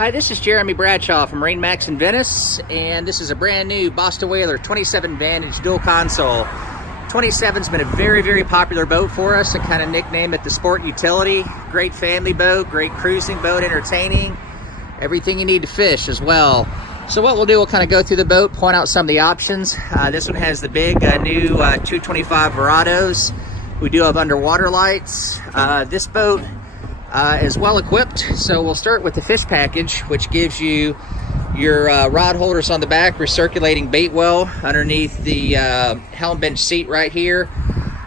Hi, this is Jeremy Bradshaw from MarineMax in Venice, and this is a brand new Boston Whaler 27 Vantage dual console. 27's been a very popular boat for us. I kind of nicknamed it the sport utility. Great family boat, great cruising boat, entertaining, everything you need to fish as well. So what we'll do, we'll kind of go through the boat, point out some of the options. This one has the big new 225 Verados. We do have underwater lights. This boat is well equipped, so we'll start with the fish package, which gives you your rod holders on the back, recirculating bait well underneath the helm bench seat right here.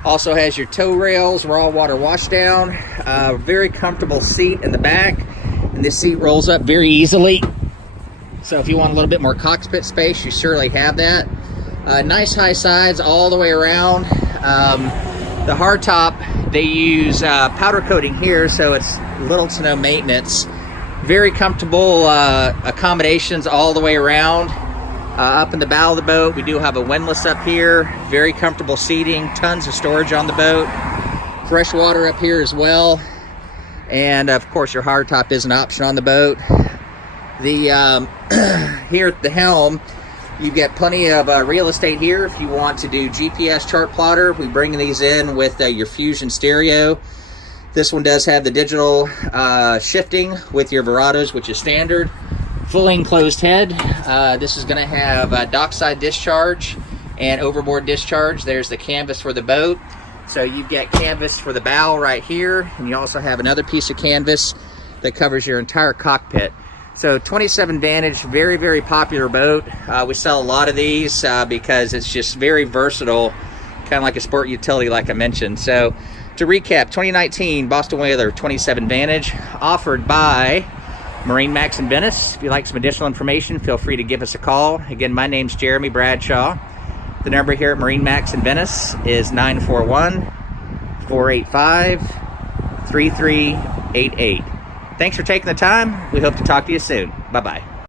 Also has your tow rails, raw water washdown, very comfortable seat in the back, and this seat rolls up very easily. So if you want a little bit more cockpit space, you surely have that. Nice high sides all the way around. The hardtop, they use powder coating here, so it's little to no maintenance. Very comfortable accommodations all the way around. Up in the bow of the boat, we do have a windlass up here. Very comfortable seating, tons of storage on the boat. Fresh water up here as well. And of course your hardtop is an option on the boat. The here at the helm, you've got plenty of real estate here if you want to do GPS chart plotter. We bring these in with your Fusion stereo. This one does have the digital shifting with your Verados, which is standard. Fully enclosed head. This is going to have dockside discharge and overboard discharge. There's the canvas for the boat. So you've got canvas for the bow right here, and you also have another piece of canvas that covers your entire cockpit. So 27 Vantage, very popular boat. We sell a lot of these because it's just very versatile, kind of like a sport utility like I mentioned. So to recap, 2019 Boston Whaler 27 Vantage, offered by MarineMax in Venice. If you'd like some additional information, feel free to give us a call. Again, my name's Jeremy Bradshaw. The number here at MarineMax in Venice is 941-485-3388. Thanks for taking the time. We hope to talk to you soon. Bye-bye.